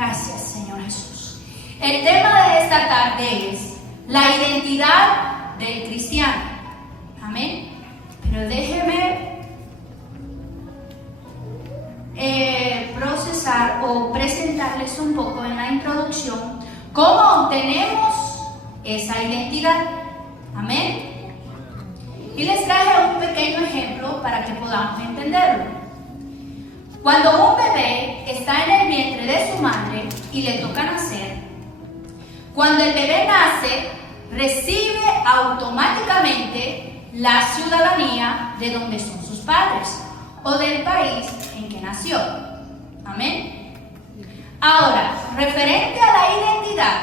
Gracias, Señor Jesús. El tema de esta tarde es la identidad del cristiano. Amén. Pero déjeme procesar o presentarles un poco en la introducción cómo obtenemos esa identidad. Amén. Y les traje un pequeño ejemplo para que podamos entenderlo. Cuando un bebé está en el vientre de su madre y le toca nacer, cuando el bebé nace, recibe automáticamente la ciudadanía de donde son sus padres o del país en que nació. Amén. Ahora, referente a la identidad,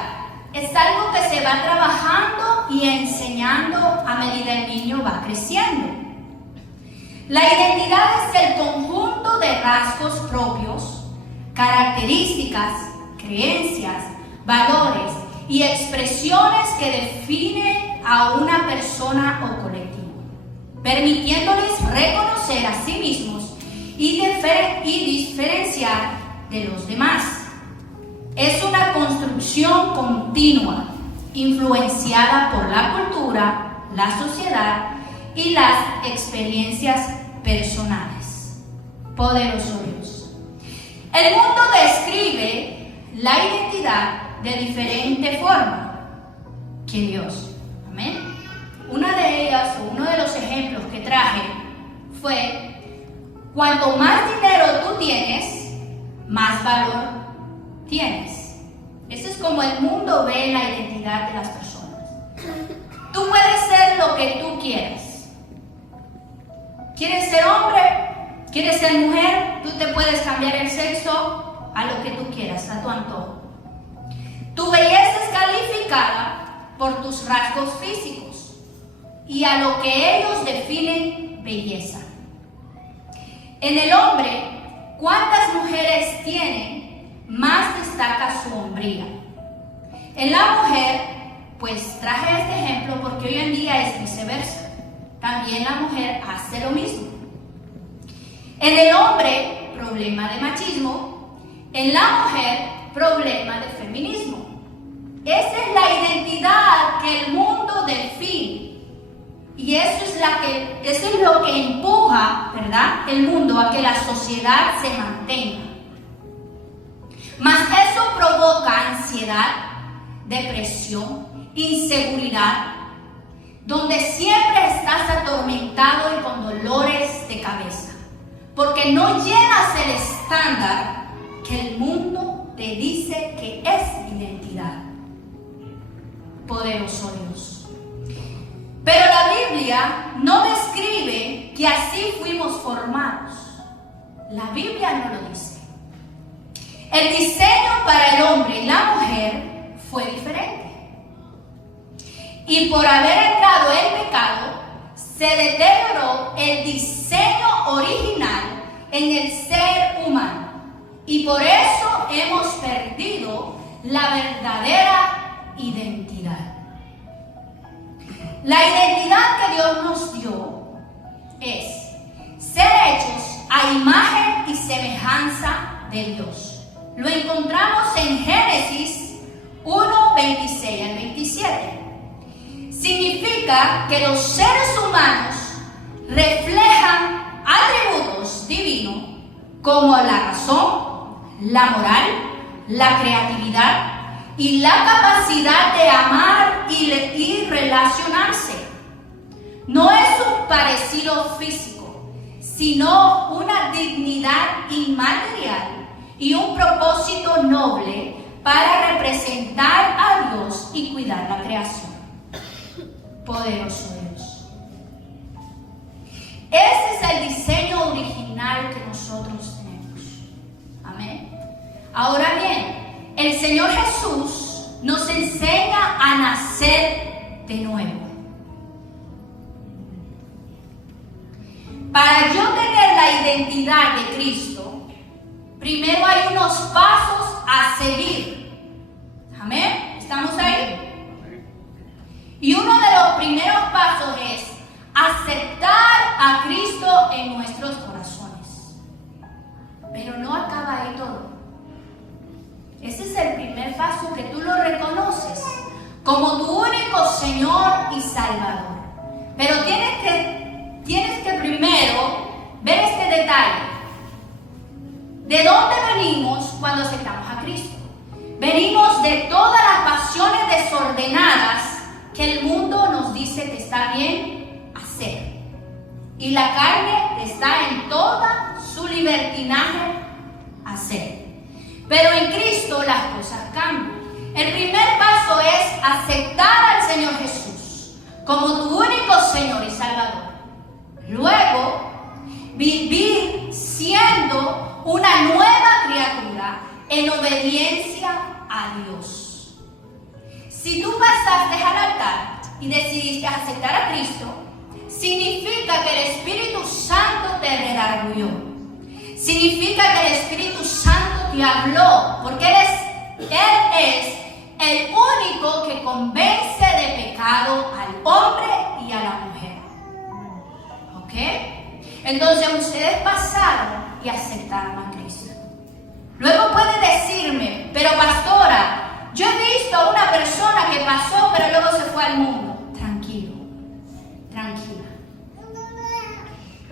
es algo que se va trabajando y enseñando a medida el niño va creciendo. La identidad es el conjunto de rasgos propios, características, creencias, valores y expresiones que definen a una persona o colectivo, permitiéndoles reconocer a sí mismos y diferenciar de los demás. Es una construcción continua, influenciada por la cultura, la sociedad y las experiencias personales. Poderoso Dios. El mundo describe la identidad de diferente forma que Dios. Amén. Una de ellas, o uno de los ejemplos que traje fue: cuanto más dinero tú tienes, más valor tienes. Eso es como el mundo ve la identidad de las personas. Tú puedes ser lo que tú quieras. ¿Quieres ser hombre? ¿Quieres ser mujer? Tú te puedes cambiar el sexo a lo que tú quieras, a tu antojo. Tu belleza es calificada por tus rasgos físicos y a lo que ellos definen belleza. En el hombre, ¿cuántas mujeres tienen? Más destaca su hombría. En la mujer, pues traje este ejemplo porque hoy en día es viceversa. También la mujer hace lo mismo. En el hombre, problema de machismo. En la mujer, problema de feminismo. Esa es la identidad que el mundo define. Y eso es lo que empuja, ¿verdad?, el mundo a que la sociedad se mantenga. Mas eso provoca ansiedad, depresión, inseguridad, donde siempre estás atormentado y con dolores de cabeza, porque no llenas el estándar que el mundo te dice que es identidad. Poderoso Dios. Pero la Biblia no describe que así fuimos formados. La Biblia no lo dice. El diseño para el hombre y la mujer fue diferente. Y por haber entrado el pecado, se deterioró el diseño original en el ser humano. Y por eso hemos perdido la verdadera identidad. La identidad que Dios nos dio es ser hechos a imagen y semejanza de Dios. Lo encontramos en Génesis 1, 26 al 27. Significa que los seres humanos reflejan atributos divinos como la razón, la moral, la creatividad y la capacidad de amar y relacionarse. No es un parecido físico, sino una dignidad inmaterial y un propósito noble para representar a Dios y cuidar la creación. Poderoso Dios. Ese es el diseño original que nosotros tenemos. Amén. Ahora bien, el Señor Jesús nos enseña a nacer de nuevo. Para yo tener la identidad de Cristo, primero hay unos pasos a seguir. Amén. ¿Estamos ahí? Y uno de los primeros pasos es aceptar a Cristo en nuestros corazones. Pero no acaba ahí todo. Ese es el primer paso, que tú lo reconoces como tu único Señor y Salvador. Pero tienes que primero ver este detalle. ¿De dónde venimos cuando aceptamos a Cristo? Venimos de todas las pasiones desordenadas que el mundo nos dice que está bien hacer. Y la carne está en toda su libertinaje hacer. Pero en Cristo las cosas cambian. El primer paso es aceptar al Señor Jesús como tu único Señor y Salvador. Luego, vivir siendo una nueva criatura en obediencia a Dios. Si tú pasaste al altar y decidiste aceptar a Cristo, significa que el Espíritu Santo te redarguyó. Significa que el Espíritu Santo te habló, porque Él es el único que convence de pecado al hombre y a la mujer. ¿Ok? Entonces ustedes pasaron y aceptaron a Cristo. Luego puede decirme, pero pastora, yo he visto a una persona que pasó pero luego se fue al mundo. Tranquilo, tranquila.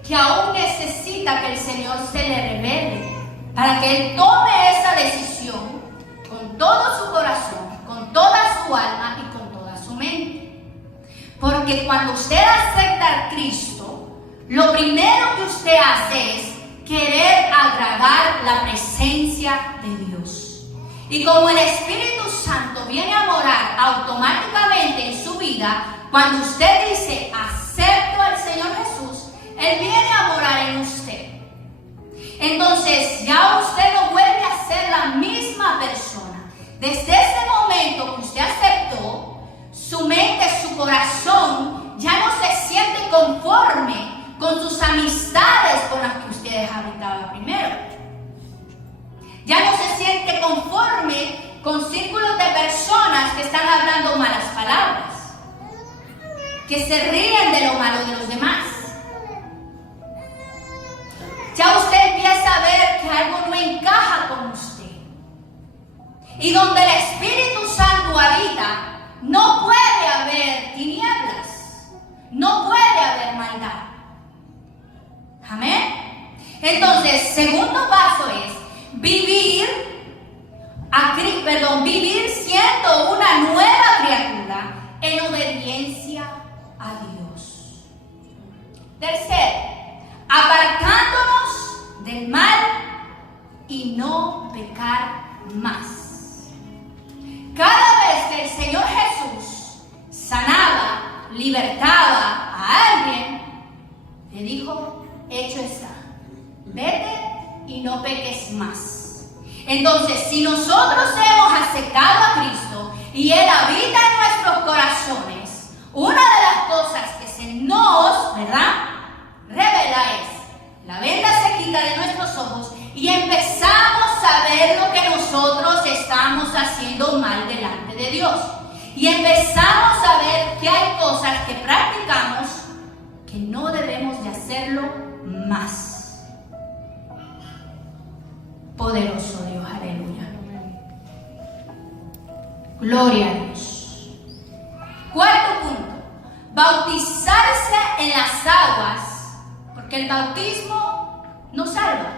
Que aún necesita que el Señor se le revele para que Él tome esa decisión con todo su corazón, con toda su alma y con toda su mente. Porque cuando usted acepta a Cristo, lo primero que usted hace es querer agradar la presencia de Dios. Y como el Espíritu Santo viene a morar automáticamente en su vida, cuando usted dice acepto al Señor Jesús, Él viene a morar en usted. Entonces ya usted no vuelve a ser la misma persona. Desde ese momento que usted aceptó, su mente, su corazón ya no se siente conforme con sus amistades con las que ustedes habitaban primero. Ya no se siente conforme con círculos de personas que están hablando malas palabras, que se ríen de lo malo de los demás. Ya usted empieza a ver que algo no encaja con usted. Y donde el Espíritu Santo habita, no puede haber tinieblas, no puede haber maldad. Amén. Entonces, segundo paso es vivir siendo una nueva criatura en obediencia a Dios. Tercero, apartándonos del mal y no pecar más. Cada vez que el Señor Jesús sanaba, libertaba a alguien, le dijo: hecho está, vete y no peques más. Entonces, si nosotros hemos aceptado a Cristo y Él habita en nuestros corazones, una de las cosas que se nos, revela es: la venda se quita de nuestros ojos y empezamos a ver lo que nosotros estamos haciendo mal delante de Dios. Y empezamos a ver que hay cosas que practicamos que no debemos de hacerlo más. Poderoso Dios, aleluya. Gloria a Dios. Cuarto punto, bautizarse en las aguas, porque el bautismo no salva,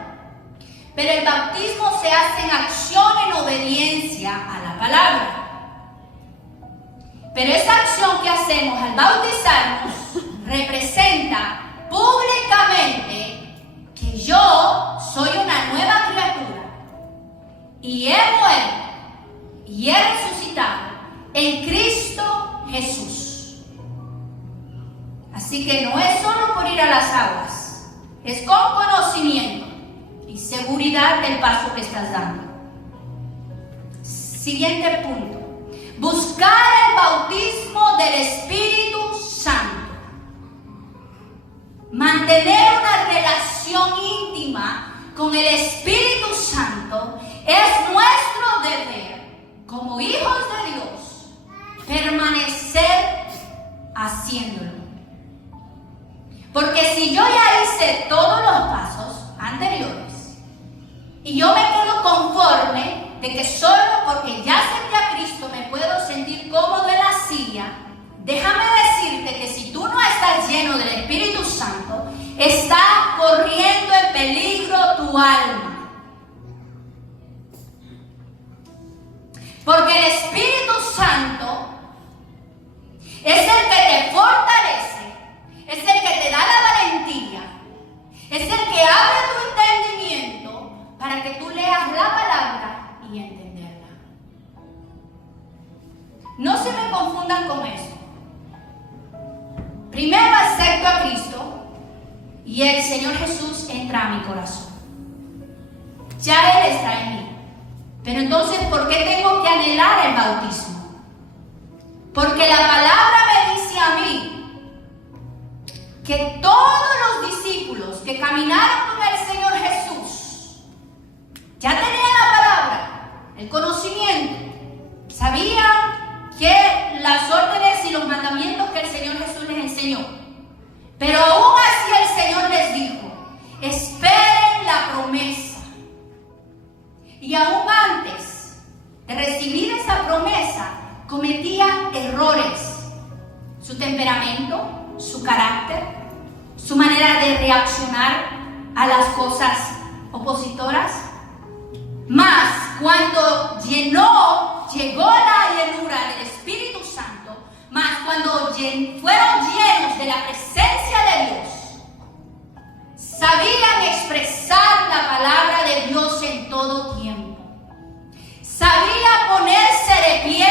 pero el bautismo se hace en acción, en obediencia a la palabra. Pero esa acción que hacemos al bautizarnos representa públicamente que yo soy una nueva criatura y he muerto y he resucitado en Cristo Jesús. Así que no es solo por ir a las aguas, es con conocimiento y seguridad del paso que estás dando. Siguiente punto: buscar el bautismo del Espíritu Santo. Mantener una relación íntima con el Espíritu Santo es nuestro deber como hijos de Dios, permanecer haciéndolo. Porque si yo ya hice todos los pasos anteriores y yo me quedo conforme de que solo porque ya acepté a Cristo me puedo sentir cómodo en la silla, déjame decirte que si tú no estás lleno del Espíritu Santo, está corriendo en peligro tu alma. Porque el Espíritu Santo es el que te fortalece, es el que te da la valentía, es el que abre tu entendimiento para que tú leas la palabra y entenderla. No se me confundan con eso. Primero acepto a Cristo y el Señor Jesús entra a mi corazón. Ya Él está en mí. Pero entonces, ¿por qué tengo que anhelar el bautismo? Porque la palabra me dice a mí que todos los discípulos que caminaron con el Señor Jesús ya tenían la palabra, el conocimiento, sabían que las órdenes y los mandamientos que el Señor Jesús les enseñó. Pero aún así el Señor les dijo, esperen la promesa. Y aún antes de recibir esa promesa, cometían errores. Su temperamento, su carácter, su manera de reaccionar a las cosas opositoras. Mas cuando llegó la llenura del Espíritu Santo, mas cuando fueron llenos de la presencia de Dios, sabían expresar la palabra de Dios en todo tiempo. Sabían ponerse de pie,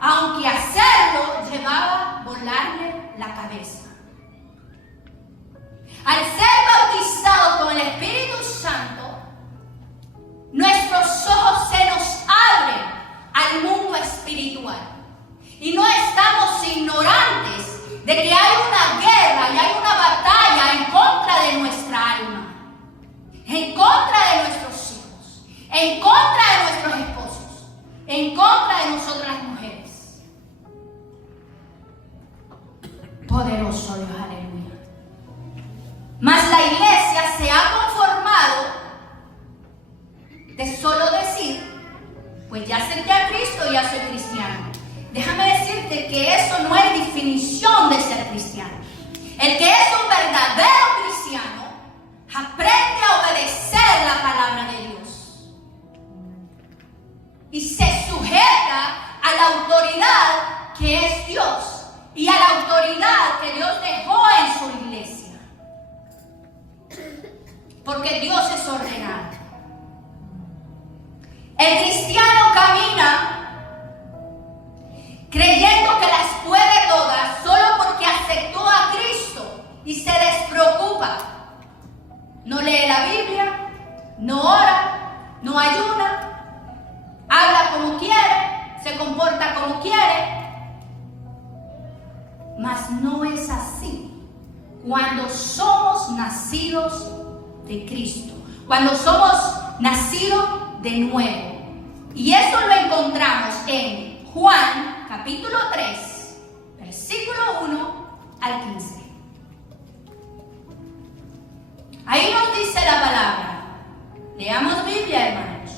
aunque hacerlo llevaba a volarle la cabeza. Al ser bautizados con el Espíritu Santo, nuestros ojos se nos abren al mundo espiritual. Y no estamos ignorantes de que hay una guerra y hay una batalla en contra de nuestra alma, en contra de nuestros hijos, en contra de nuestros esposos, en contra de nosotras las mujeres. Poderoso Dios, aleluya. Mas la iglesia se ha conformado de solo decir, pues ya acepté a Cristo y ya soy cristiano. Déjame decirte que eso no es definición de ser cristiano. El que es un verdadero cristiano aprende a obedecer la palabra de Dios y se sujeta a la autoridad que es Dios y a la autoridad que Dios dejó en su iglesia. Porque Dios es ordenado. El cristiano camina creyendo que las puede todas solo porque aceptó a Cristo y se despreocupa. No lee la Biblia, no ora, no ayuna, habla como quiere, se comporta como quiere. Mas no es así cuando somos nacidos de Cristo, cuando somos nacidos de nuevo. Y eso lo encontramos en Juan capítulo 3, versículo 1 al 15. Ahí nos dice la palabra. Leamos Biblia, hermanos.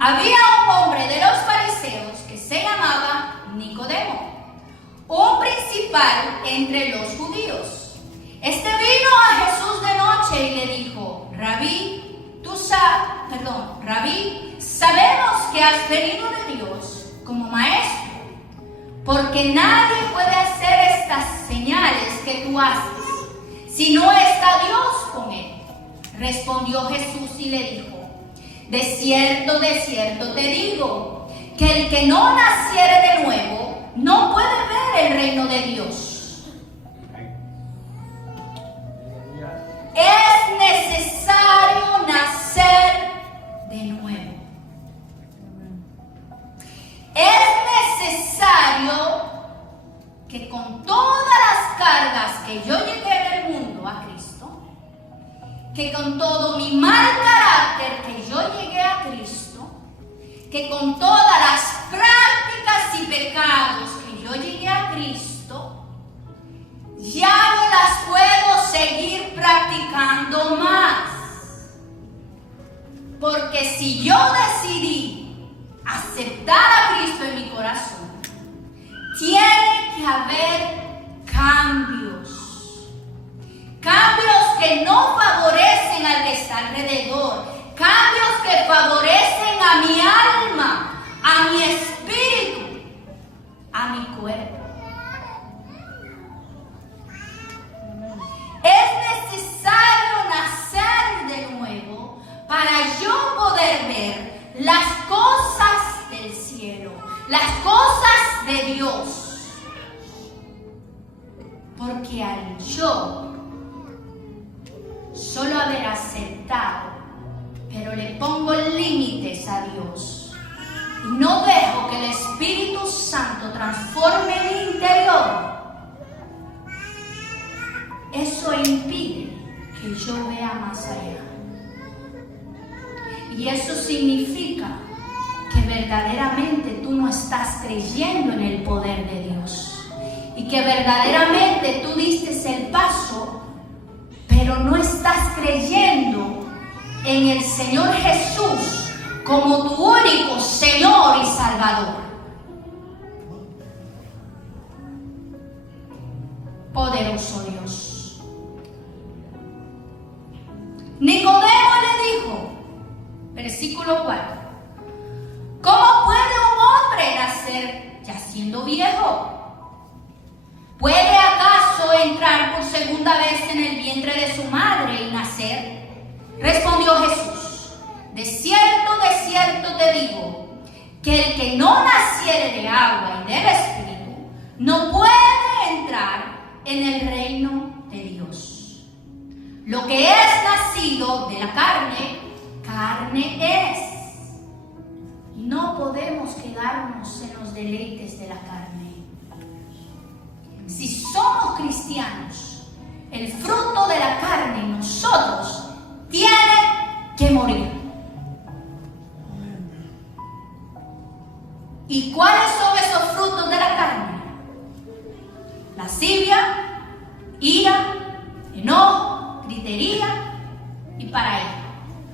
Había un hombre de los fariseos que se llamaba Nicodemo, un principal entre los judíos. Este vino a Jesús de noche y le dijo, Rabí, sabemos que has venido de Dios como maestro, porque nadie puede hacer estas señales que tú haces si no está Dios con él. Respondió Jesús y le dijo, de cierto te digo, que el que no naciere de nuevo no puede ver el reino de Dios. Es necesario nacer de nuevo. Es necesario que con todas las cargas que yo llegué en el mundo a Cristo, que con todo mi mal carácter que yo llegué a Cristo, que con todas las prácticas y pecados que yo llegué a Cristo, ya no las puedo seguir practicando más. Porque si yo decidí aceptar a Cristo en mi corazón, tiene que haber cambios. Cambios que no favorecen al que está alrededor. Cambios que favorecen a mi alma, a mi espíritu, a mi cuerpo. Es necesario nacer de nuevo para yo poder ver las cosas del cielo, las cosas de Dios. Porque al yo solo haber aceptado, pero le pongo límites a Dios y no dejo que el Espíritu Santo transforme mi interior, eso impide que yo vea más allá. Y eso significa que verdaderamente tú no estás creyendo en el poder de Dios. Y que verdaderamente tú diste el paso, pero no estás creyendo en el Señor Jesús como tu único Señor y Salvador. Poderoso Dios. Nicodemo le dijo, versículo 4, ¿cómo puede un hombre nacer ya siendo viejo? ¿Puede acaso entrar por segunda vez en el vientre de su madre y nacer? Respondió Jesús, de cierto te digo, que el que no naciere de agua y del Espíritu, no puede entrar en el reino de Dios. Lo que es nacido de la carne, carne es. No podemos quedarnos en los deleites de la carne. Si somos cristianos, el fruto de la carne en nosotros tiene que morir. ¿Y cuáles son esos frutos de la carne? Lascivia, ira, enojo, gritería y paraíba,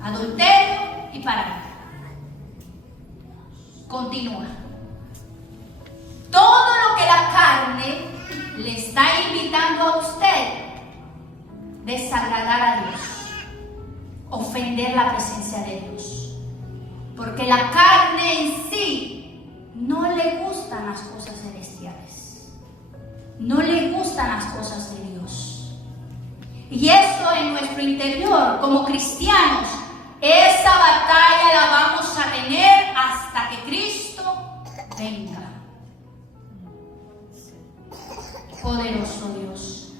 adulterio y paraíba. Continúa. Todo lo que la carne le está invitando a usted, desagradar a Dios, ofender la presencia de Dios, porque la carne en sí no le gustan las cosas celestiales, no le gustan las cosas de Dios. Y eso en nuestro interior como cristianos, esa batalla la vamos a tener hasta que Cristo venga. Poderoso Dios.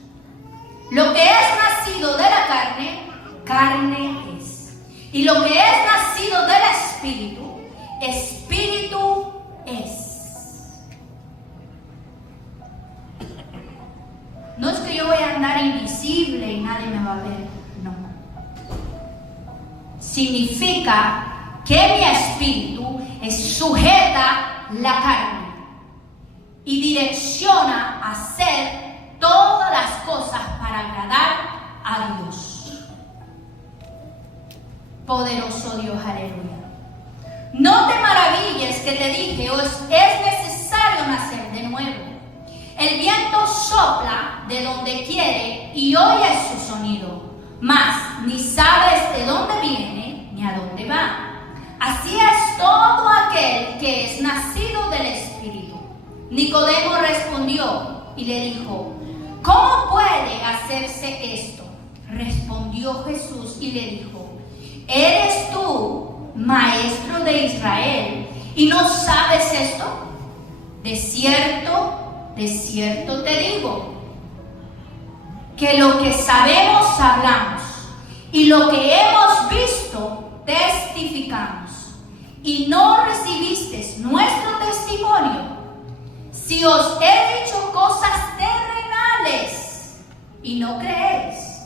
Lo que es nacido de la carne, carne es. Y lo que es nacido del Espíritu, Espíritu es. No es que yo voy a andar invisible y nadie me va a ver. No. Significa que mi espíritu sujeta la carne y direcciona a hacer todas las cosas para agradar a Dios. Poderoso Dios, aleluya. No te maravilles que te dije, es necesario nacer de nuevo. El viento sopla de donde quiere y oyes su sonido, mas ni sabes de dónde viene ni a dónde va. Así es todo aquel que es nacido del Espíritu. Nicodemo respondió y le dijo, ¿cómo puede hacerse esto? Respondió Jesús y le dijo, ¿eres tú, maestro de Israel, y no sabes esto? De cierto te digo, que lo que sabemos hablamos, y lo que hemos visto testificamos, y no recibisteis nuestro testimonio. Si os he dicho cosas terrenales y no creéis,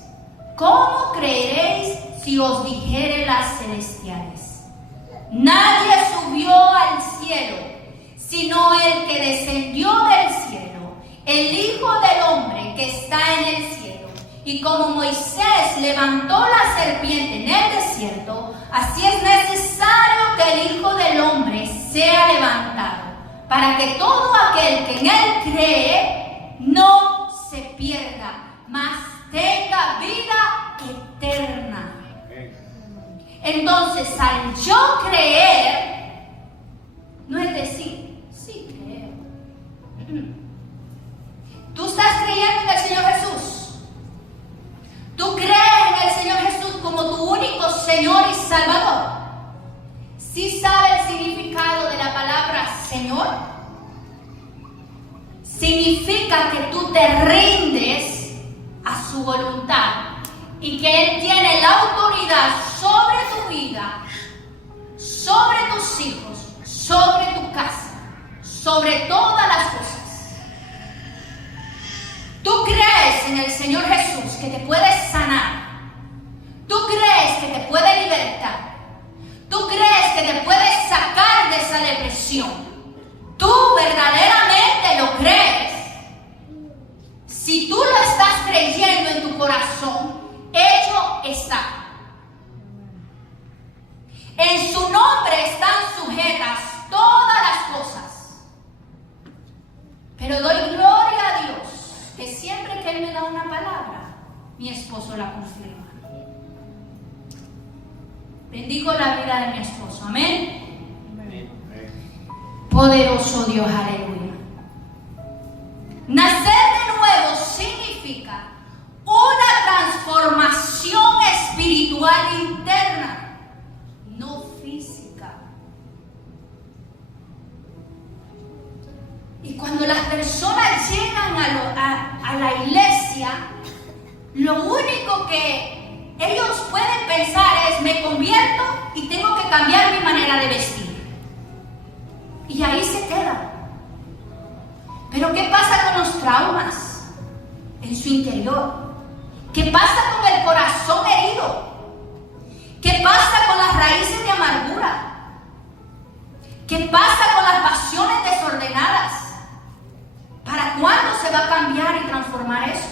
¿cómo creeréis si os dijere las celestiales? Nadie subió al cielo, sino el que descendió del cielo, el Hijo del Hombre que está en el cielo. Y como Moisés levantó la serpiente en el desierto, así es necesario que el Hijo del Hombre sea levantado, para que todo aquel que en él cree no se pierda, mas tenga vida eterna. Entonces, al yo creer, no es decir, sí creo. Tú estás creyendo en el Señor Jesús. Tú crees en el Señor Jesús como tu único Señor y Salvador. ¿Sí sabe el significado de la palabra Señor? Significa que tú te rindes a su voluntad y que Él tiene la autoridad sobre tu vida, sobre tus hijos, sobre tu casa, sobre todas las cosas. Tú crees en el Señor Jesús que te puede sanar. Tú crees que te puede libertar. Tú crees que te puede sacar de esa depresión. Tú verdaderamente lo crees. Si tú lo estás creyendo en tu corazón, hecho está. En su nombre están sujetas todas las cosas. Pero doy gloria a Dios que siempre que Él me da una palabra, mi esposo la confirma. Bendigo la vida de mi esposo. Amén. Poderoso Dios, aleluya. Nacer de nuevo significa una transformación espiritual interna, no física. Y cuando las personas llegan a la iglesia, lo único que ellos pueden pensar es: me convierto y tengo que cambiar mi manera de vestir. Y ahí se queda. Pero ¿qué pasa con los traumas en su interior? ¿Qué pasa con el corazón herido? ¿Qué pasa con las raíces de amargura? ¿Qué pasa con las pasiones desordenadas? ¿Para cuándo se va a cambiar y transformar eso?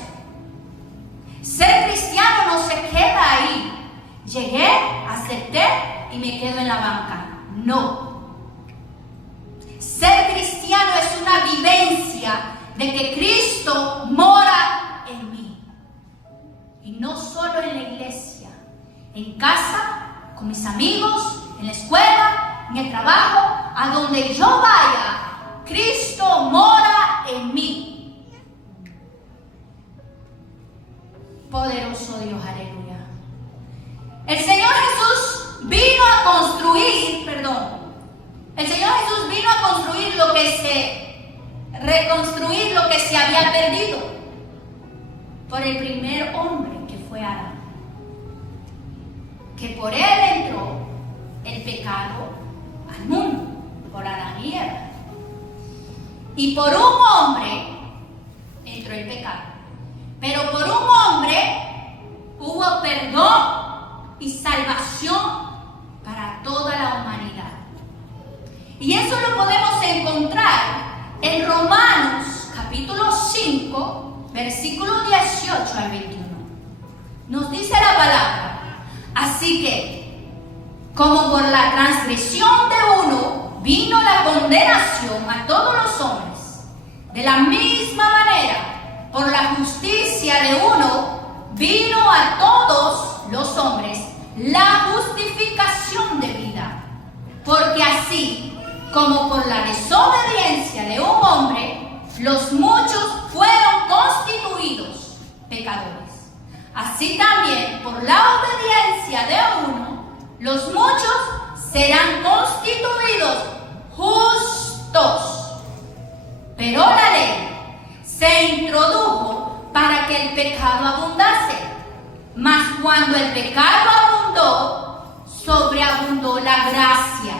Ser cristiano no se queda ahí. Llegué, acepté y me quedo en la banca. No. Ser cristiano es una vivencia de que Cristo mora en mí. Y no solo en la iglesia, en casa, con mis amigos, en la escuela, en el trabajo, a donde yo vaya, Cristo mora en mí. Poderoso Dios, aleluya. El Señor Jesús vino a construir reconstruir lo que se había perdido por el primer hombre que fue Adán. Que por él entró el pecado al mundo, por Adán y Eva. Y por un hombre entró el pecado. Pero por un hombre hubo perdón y salvación para toda la humanidad. Y eso lo podemos encontrar en Romanos capítulo 5, versículo 18 al 21. Nos dice la palabra: así que, como por la transgresión de uno vino la condenación a todos los hombres, de la misma manera, por la justicia de uno vino a todos los hombres la justificación de vida. Porque así como por la desobediencia de un hombre, los muchos fueron constituidos pecadores, así también por la obediencia de uno, los muchos serán constituidos justos. Pero la ley se introdujo para que el pecado abundase, mas cuando el pecado abundó, sobreabundó la gracia.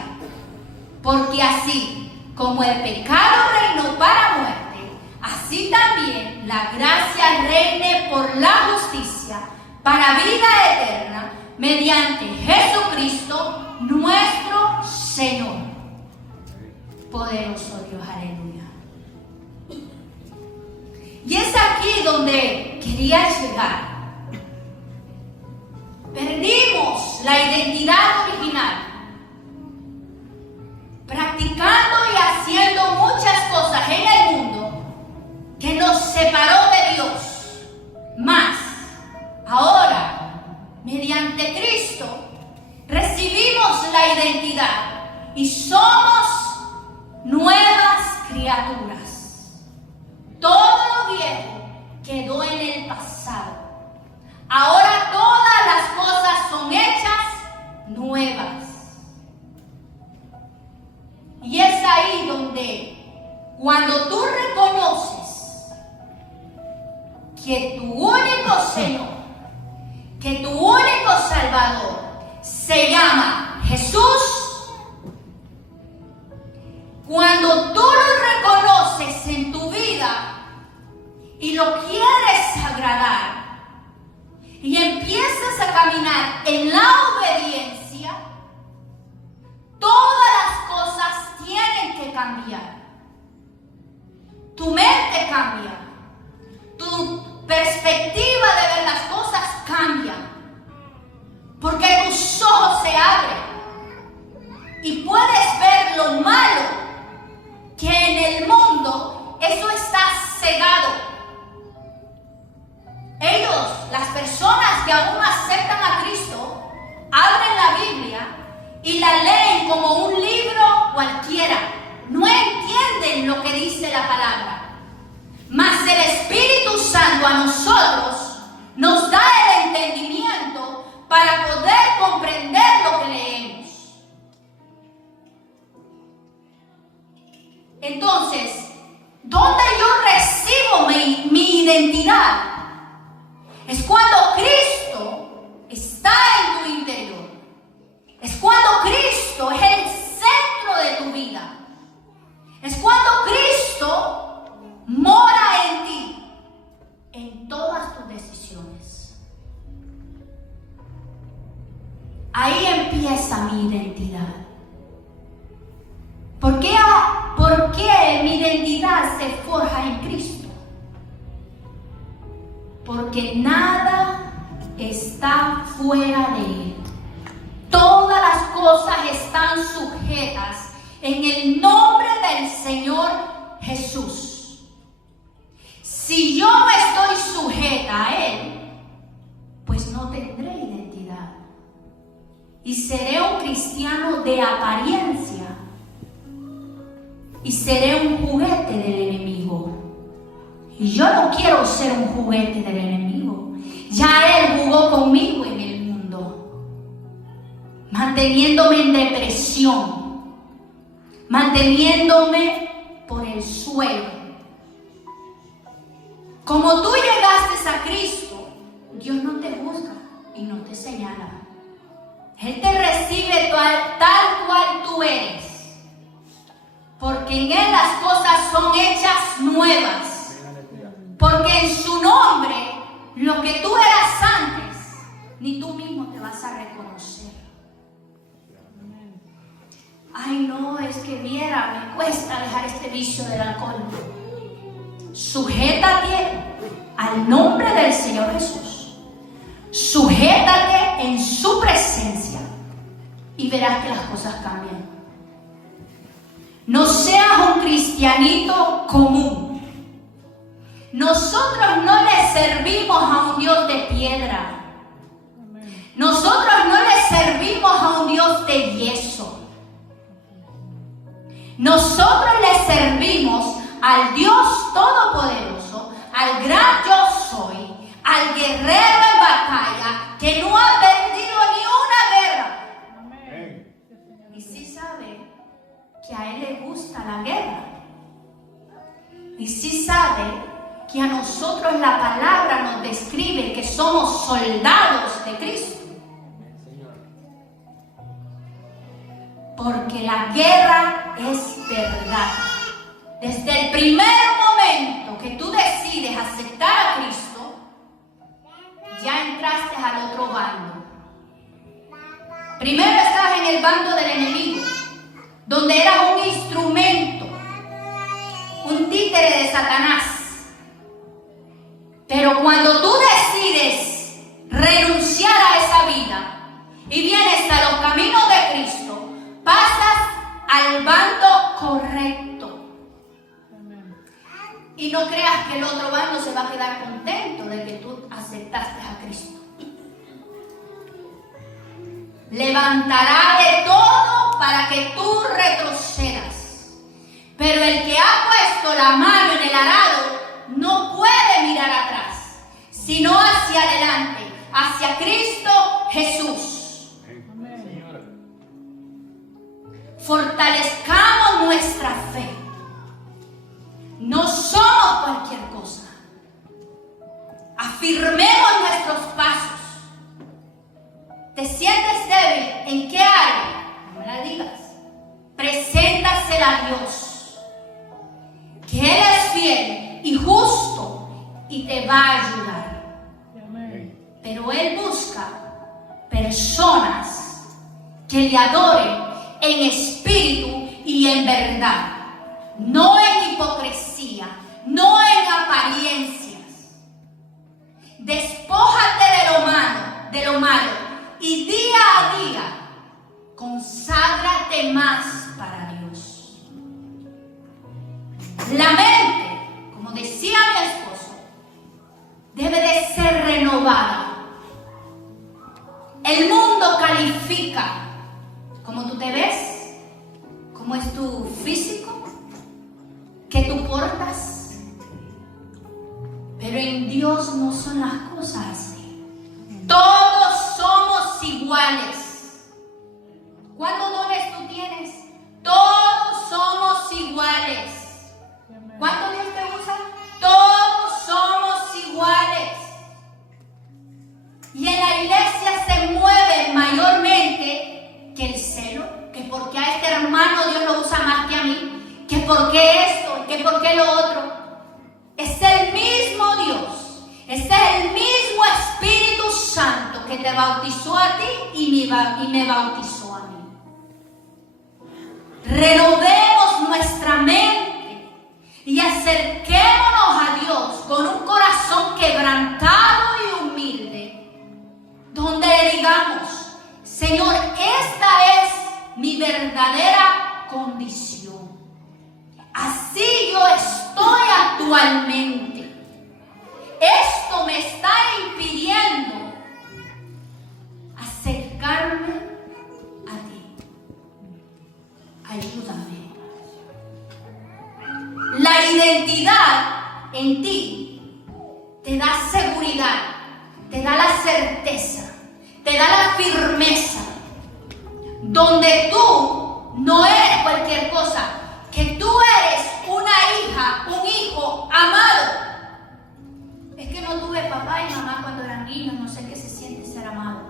Porque así como el pecado reinó para muerte, así también la gracia reine por la justicia para vida eterna mediante Jesucristo nuestro Señor. Poderoso Dios, aleluya. Y es aquí donde quería llegar. perdimos la identidad original, practicando y haciendo muchas cosas en el mundo que nos separó de Dios. Mas, ahora, mediante Cristo, recibimos la identidad y somos nuevas criaturas. Todo lo viejo quedó en el pasado. Ahora todas las cosas son hechas nuevas. Y es ahí donde, cuando tú reconoces que tu único Señor, que tu único Salvador se llama Jesús, cuando tú lo reconoces en tu vida y lo quieres agradar y empiezas a caminar en la obediencia, todas las cosas tienen que cambiar. Tu mente cambia, tu perspectiva de ver las cosas cambia, porque tus ojos se abren y puedes ver lo malo que en el mundo eso está cegado. Ellos, las personas que aún no aceptan a Cristo, abren la Biblia y la leen como un libro cualquiera. No entienden lo que dice la palabra. Mas el Espíritu Santo a nosotros nos da el entendimiento para poder comprender lo que leemos. Entonces, ¿dónde yo recibo mi identidad? Es cuando Cristo está en tu interior. Es cuando Cristo es el centro de tu vida. Es cuando Cristo mora en ti, en todas tus decisiones. Ahí empieza mi identidad. ¿Por qué mi identidad se forja en Cristo? Porque nada está fuera de Él. Todas las cosas están sujetas en el nombre del Señor Jesús. Si yo no estoy sujeta a Él, pues no tendré identidad. Y seré un cristiano de apariencia. Y seré un juguete del enemigo. Y yo no quiero ser un juguete del enemigo. Ya Él jugó conmigo en el mundo, manteniéndome en depresión, manteniéndome por el suelo. Como tú llegaste a Cristo, Dios no te juzga y no te señala. Él te recibe tal cual tú eres, porque en Él las cosas son hechas nuevas. Porque en su nombre, lo que tú eras antes, ni tú mismo te vas a reconocer. Ay, no, es que me cuesta dejar este vicio del alcohol. Sujétate al nombre del Señor Jesús. Sujétate en su presencia y verás que las cosas cambian. No seas un cristianito común. Nosotros no le servimos a un Dios de piedra. Nosotros no le servimos a un Dios de yeso. Nosotros le servimos al Dios Todopoderoso, al gran yo soy, al guerrero en batalla, que no ha perdido ni una guerra. Amén. Y sí sabe que a Él le gusta la guerra. Y sí sabe que a nosotros la palabra nos describe que somos soldados de Cristo. Porque la guerra es verdad. Desde el primer momento que tú decides aceptar a Cristo, ya entraste al otro bando. Primero estás en el bando del enemigo, donde eras un instrumento, un títere de Satanás. Pero cuando tú decides renunciar a esa vida al bando correcto. Y no creas que el otro bando se va a quedar contento de que tú aceptaste a Cristo. Levantará de todo para que tú retrocedas. Pero el que ha puesto la mano en el arado no puede mirar atrás, sino hacia adelante, hacia Cristo Jesús. Fortalezcamos nuestra fe. No somos cualquier cosa. Afirmemos nuestros pasos. ¿Te sientes débil? ¿En qué área? No me la digas. Preséntasela a Dios, que Él es fiel y justo y te va a ayudar. Pero Él busca personas que le adoren en espíritu y en verdad, no en hipocresía, no en apariencias. Despójate de lo malo y día a día conságrate más para Dios. La mente, como decía mi esposo, debe de ser renovada. El mundo califica cómo tú te ves, cómo es tu físico, qué tú portas. Pero en Dios no son las cosas así. Todos somos iguales. ¿Cuántos dones tú tienes? Todos somos iguales. ¿Cuántos Dios te usa? Todos somos iguales. Y en la iglesia se mueve mayormente que el celo, que porque a este hermano Dios lo usa más que a mí, que porque esto, que porque lo otro. Es el mismo Dios, es el mismo Espíritu Santo que te bautizó a ti y me bautizó a mí. Renovemos nuestra mente y acerquémonos a Dios con un corazón quebrantado y humilde, donde le digamos: Señor, esta es mi verdadera condición. Así yo estoy actualmente. Esto me está impidiendo acercarme a ti. Ayúdame. La identidad en ti te da seguridad, te da la certeza, te da la firmeza, donde tú no eres cualquier cosa, que tú eres una hija, un hijo amado. Es que no tuve papá y mamá cuando eran niños, no sé qué se siente ser amado.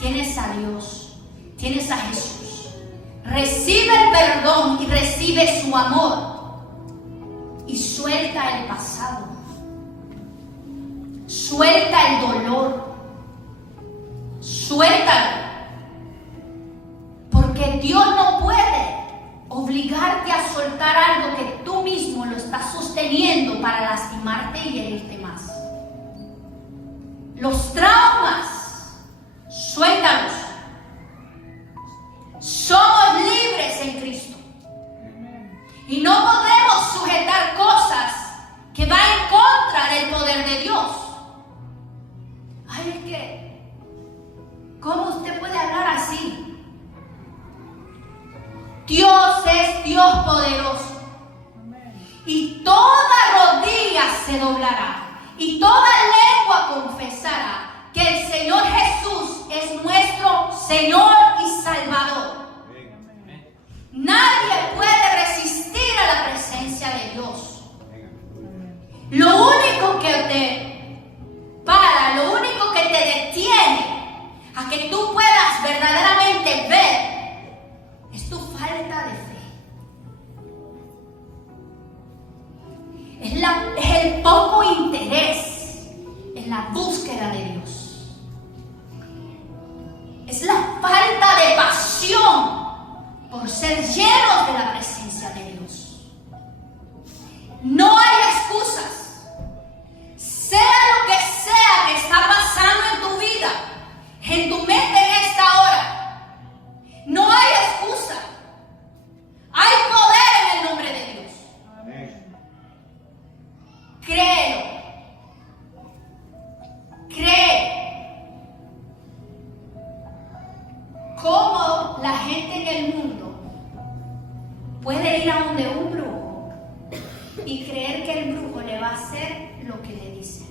Tienes a Dios, tienes a Jesús. Recibe el perdón y recibe su amor. Y suelta el pasado. Suelta el dolor. Suéltalo. Porque Dios no puede obligarte a soltar algo que tú mismo lo estás sosteniendo para lastimarte y herirte más. Los traumas, suéltalos. Somos libres en Cristo. Y no podemos sujetar cosas que van en contra del poder de Dios. Ay, es que, ¿cómo usted puede hablar así? Dios es Dios poderoso. Y toda rodilla se doblará y toda lengua confesará que el Señor Jesús es nuestro Señor y Salvador. Nadie puede resistir a la presencia de Dios. Lo único que te para, lo único que te detiene a que tú puedas verdaderamente ver es tu falta de fe. Es el poco interés en la búsqueda de Dios. Es la falta de pasión por ser llenos de la presencia de Dios. No hay excusas. Sea lo que sea que está pasando en tu vida, en tu mente en esta hora, no hay excusa. puede ir a donde un brujo y creer que el brujo le va a hacer lo que le dice.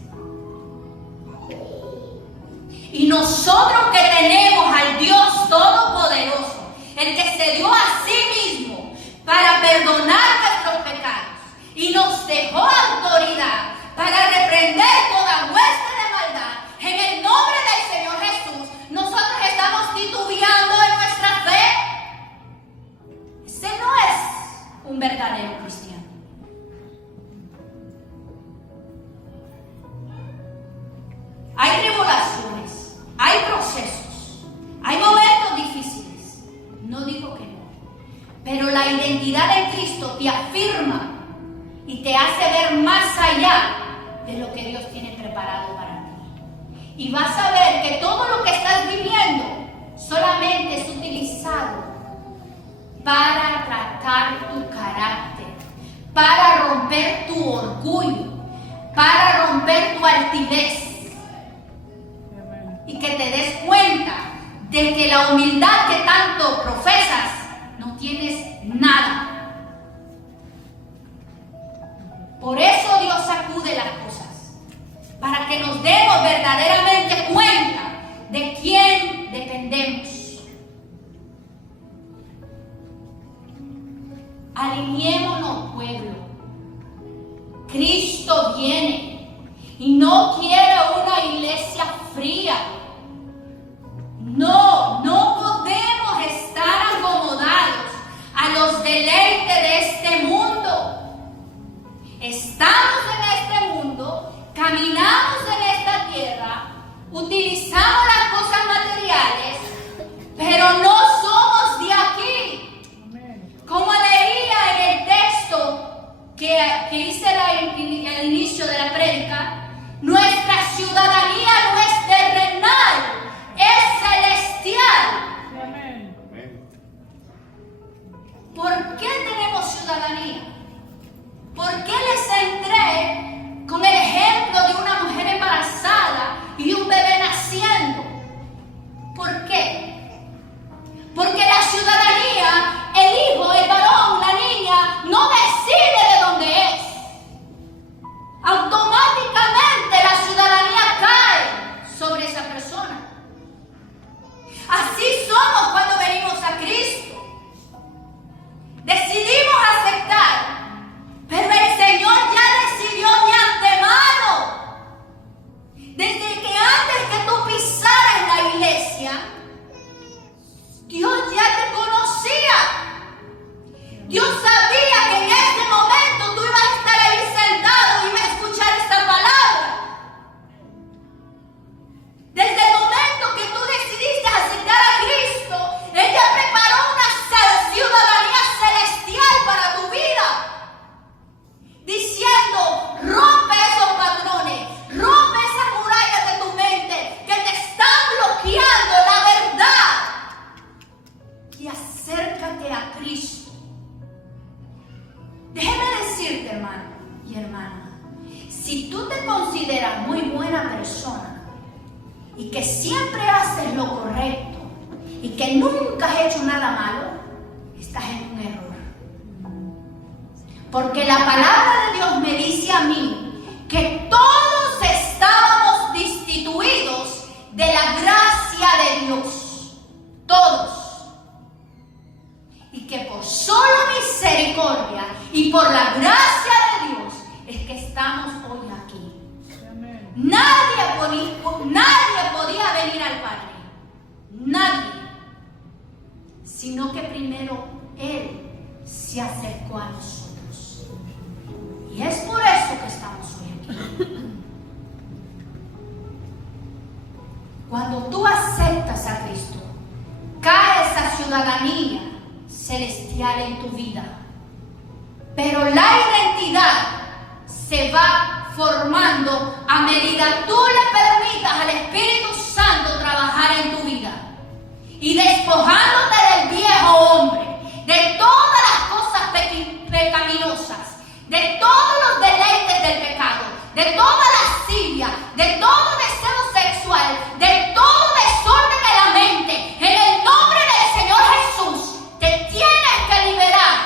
Y nosotros que tenemos al Dios Todopoderoso, el que se dio a sí mismo para perdonar nuestros pecados y nos dejó autoridad para reprender toda hueste de maldad, en el nombre del Señor Jesús, nosotros estamos titubeando en nuestra fe. Ese no es un verdadero cristiano. Hay tribulaciones, hay procesos, hay momentos difíciles. No digo que no. Pero la identidad de Cristo te afirma y te hace ver más allá de lo que Dios tiene preparado para ti. Y vas a ver que todo lo que estás viviendo solamente es utilizado para tratar tu carácter, para romper tu orgullo, para romper tu altivez. Y que te des cuenta de que la humildad que tanto profesas no tienes nada. Por eso Dios sacude las cosas, para que nos demos verdaderamente cuenta de quién dependemos. Alineémonos, pueblo. Cristo viene y no quiere una iglesia fría. No podemos estar acomodados a los deleites de este mundo. Estamos en este mundo, caminamos en esta tierra, utilizamos las cosas materiales, pero no somos de aquí. Como leía en el texto que hice al inicio de la prédica, nuestra ciudadanía no es terrenal, es celestial. Amén. ¿Por qué tenemos ciudadanía? ¿Por qué les entré con el ejemplo de una mujer embarazada y un bebé naciendo? ¿Por qué? Porque la ciudadanía, el hijo, el varón, la niña, no decide de dónde es. Automáticamente la ciudadanía cae sobre esa persona. Así somos cuando venimos a Cristo. Decidimos aceptar, pero el Señor ya decidió de antemano. Desde que antes que tú pisaras la iglesia, Dios ya te conocía. Dios sabía que en este momento tú ibas a estar ahí sentado y ibas a escuchar esta palabra. Desde el momento que tú decidiste aceptar a Cristo, Él ya preparó una ciudadanía celestial para tu vida. Diciendo, rompe esos patrones, rompe esas murallas de tu mente que te están bloqueando la verdad. Y acércate a Cristo. Déjeme decirte, hermano y hermana, si tú te consideras muy buena persona y que siempre haces lo correcto y que nunca has hecho nada malo, estás en un error. Porque la palabra de Dios me dice a mí que todos estábamos destituidos de la gracia de Dios. Todos. Y que por sola misericordia y por la gracia de Dios es que estamos hoy aquí. Amén. Nadie podía venir al Padre. Nadie. Sino que primero Él se acercó a nosotros. Y es por eso que estamos hoy aquí. Cuando tú aceptas a Cristo, cae esa ciudadanía celestial en tu vida. Pero la identidad se va formando a medida tú le permitas al Espíritu Santo trabajar en tu vida y despojándote del viejo hombre, de todas las cosas pecaminosas, de todos los deleites del pecado, de toda lascivia, de todo deseo sexual, de todo desorden de la mente. En el nombre del Señor Jesús te tienes que liberar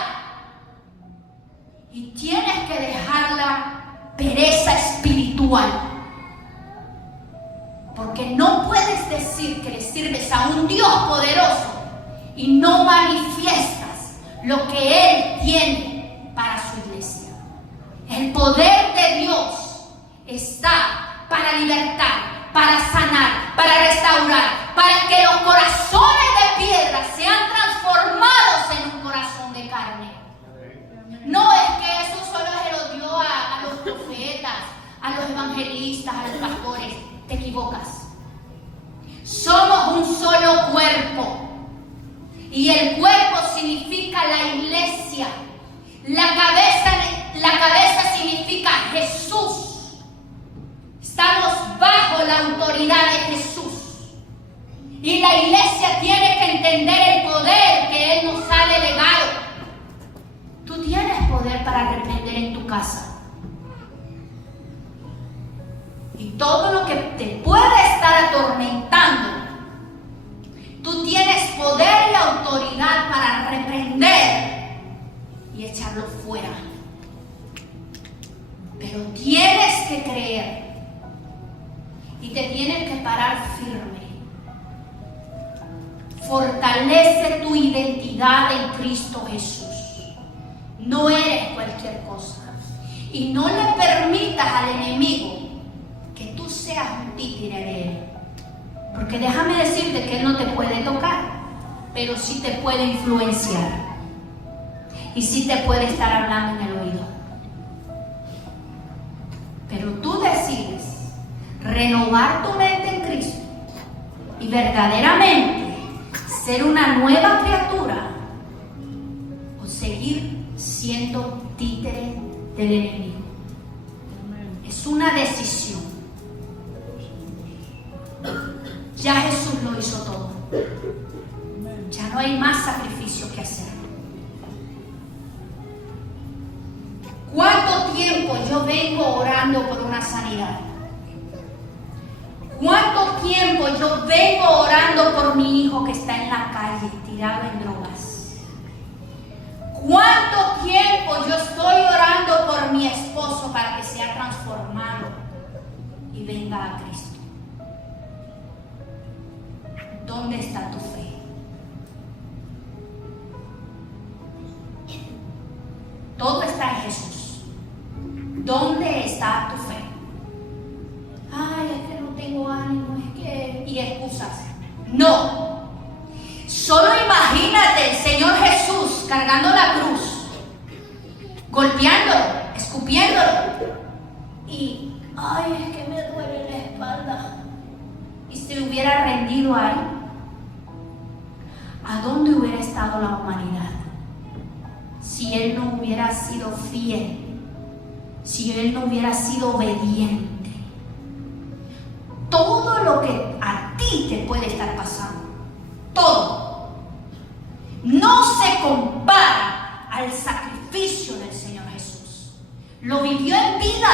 y no manifiestas lo que Él tiene para su iglesia. El poder de Dios está para libertar, para sanar, para restaurar, para que los corazones de piedra sean transformados en un corazón de carne. No es que eso solo se lo dio a los profetas, a los evangelistas, a los pastores. Te equivocas. Somos un solo cuerpo. Y el cuerpo significa la iglesia. La cabeza significa Jesús. Estamos bajo la autoridad de Jesús. Y la iglesia tiene que entender el poder que Él nos ha delegado. Tú tienes poder para reprender en tu casa. Y todo lo que te puede estar atormentando, tú tienes poder y autoridad para reprender y echarlo fuera. Pero tienes que creer y te tienes que parar firme. Fortalece tu identidad en Cristo Jesús. No eres cualquier cosa. Y no le permitas al enemigo que tú seas un títere de él. Porque déjame decirte que él no te puede tocar, pero sí te puede influenciar. Y sí te puede estar hablando en el oído. Pero tú decides renovar tu mente en Cristo y verdaderamente ser una nueva criatura o seguir siendo títere del enemigo. Es una decisión. Ya Jesús lo hizo todo. Ya no hay más sacrificio que hacer. ¿Cuánto tiempo yo vengo orando por una sanidad? ¿Cuánto tiempo yo vengo orando por mi hijo que está en la calle tirado en drogas? ¿Cuánto tiempo yo estoy orando por mi esposo para que sea transformado y venga a Cristo? ¿Dónde está tu fe? Todo está en Jesús. ¿Dónde está tu fe? Ay, es que no tengo ánimo, es que... Y excusas. No. Solo imagínate el Señor Jesús cargando la cruz, golpeándolo, escupiéndolo. Y, ay, es que me duele la espalda. Y se hubiera rendido ahí, ¿a dónde hubiera estado la humanidad? Si Él no hubiera sido fiel, si Él no hubiera sido obediente. Todo lo que a ti te puede estar pasando, todo, no se compara al sacrificio del Señor Jesús. Lo vivió en vida.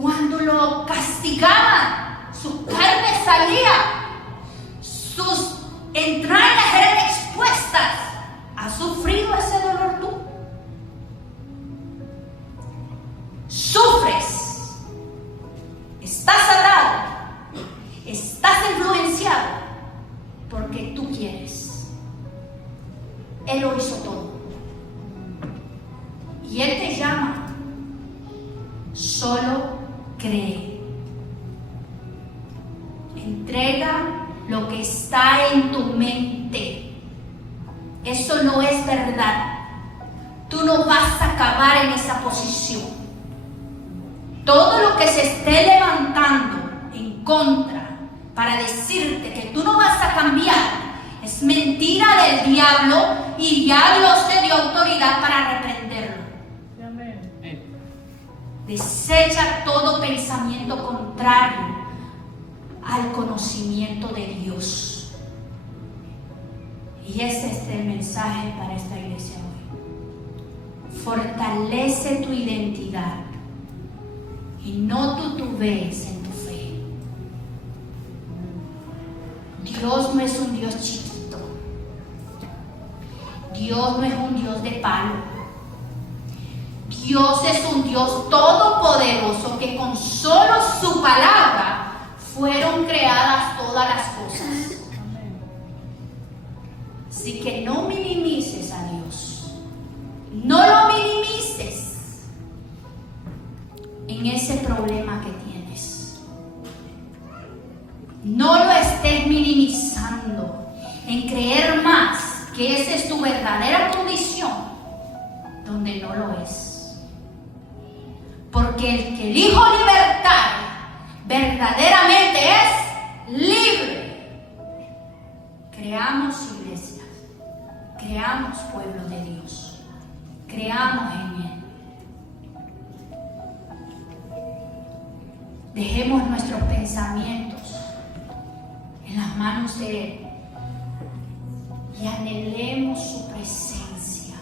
Cuando lo castigaban, su carne salía, sus entrañas eran expuestas. ¿Has sufrido ese dolor tú? Sufres, estás atado, estás influenciado porque tú quieres. Él lo hizo todo. Y Él te llama. Solo cree. Entrega lo que está en tu mente. Eso no es verdad. Tú no vas a acabar en esa posición. Todo lo que se esté levantando en contra para decirte que tú no vas a cambiar es mentira del diablo, y ya Dios te dio autoridad para reprenderlo. Desecha todo pensamiento contrario al conocimiento de Dios. Y ese es el mensaje para esta iglesia hoy. Fortalece tu identidad y no titubees en tu fe. Dios no es un Dios chiquito. Dios no es un Dios de palo. Dios es un Dios todopoderoso que con solo su palabra fueron creadas todas las cosas. Así que no minimices a Dios. No lo minimices en ese problema que tienes. No lo estés minimizando en creer más que esa es tu verdadera condición, donde no lo es. Porque el que elijo libertad verdaderamente es libre. Creamos iglesias, creamos pueblo de Dios, creamos en Él. Dejemos nuestros pensamientos en las manos de Él y anhelemos su presencia.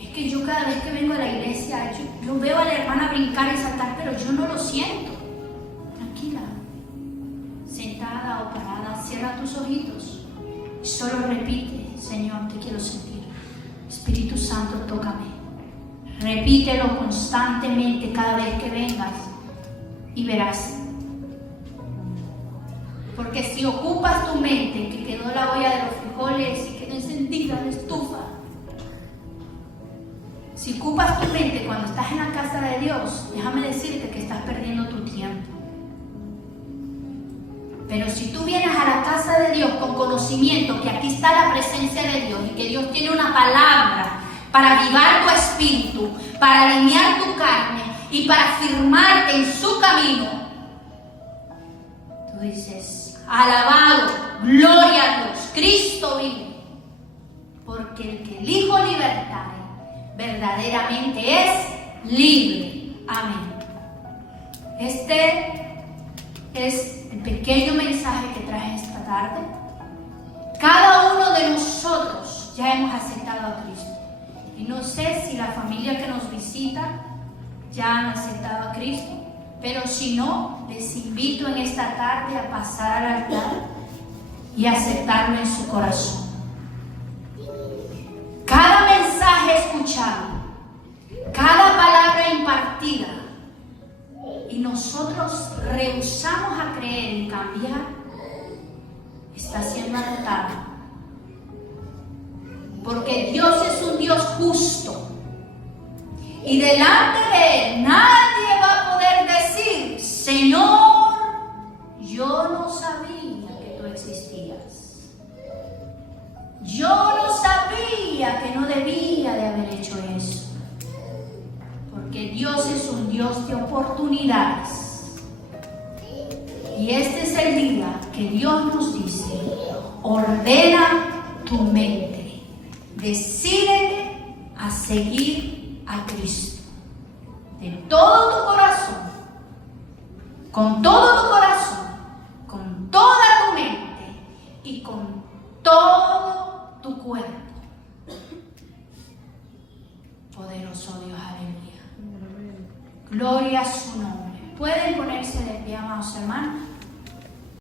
Es que yo cada vez que vengo a la iglesia, yo veo a la hermana brincar y saltar, pero yo no lo siento. Tranquila, sentada o parada, cierra tus ojitos y solo repite: Señor, te quiero sentir. Espíritu Santo, tócame. Repítelo constantemente cada vez que vengas y verás. Porque si ocupas tu mente, que quedó la olla de los frijoles y quedó encendida la estufa, si ocupas tu mente cuando estás en la casa de Dios, déjame decirte que estás perdiendo tu tiempo. Pero si tú vienes a la casa de Dios con conocimiento que aquí está la presencia de Dios y que Dios tiene una palabra para avivar tu espíritu, para alinear tu carne y para firmarte en su camino, tú dices: alabado, gloria a Dios, Cristo vive. Porque el que elijo libertad verdaderamente es libre. Amén. Este es el pequeño mensaje que traje esta tarde. Cada uno de nosotros ya hemos aceptado a Cristo. Y no sé si la familia que nos visita ya han aceptado a Cristo, pero si no, les invito en esta tarde a pasar al altar y aceptarlo en su corazón. Cada mensaje escuchado, cada palabra impartida, y nosotros rehusamos a creer y cambiar, está siendo anotado. Porque Dios es un Dios justo. Y delante de Él nadie va a poder decir: Señor, yo no sabía que tú existías. Yo no sabía que no debía de haber hecho eso. Porque Dios es un Dios de oportunidades. Y este es el día que Dios nos dice: ordena tu mente. Decídete a seguir a Cristo de todo tu corazón, con todo tu corazón, con toda tu mente y con todo tu cuerpo. Poderoso Dios, aleluya. Gloria a su nombre. Pueden ponerse de pie, amados hermanos.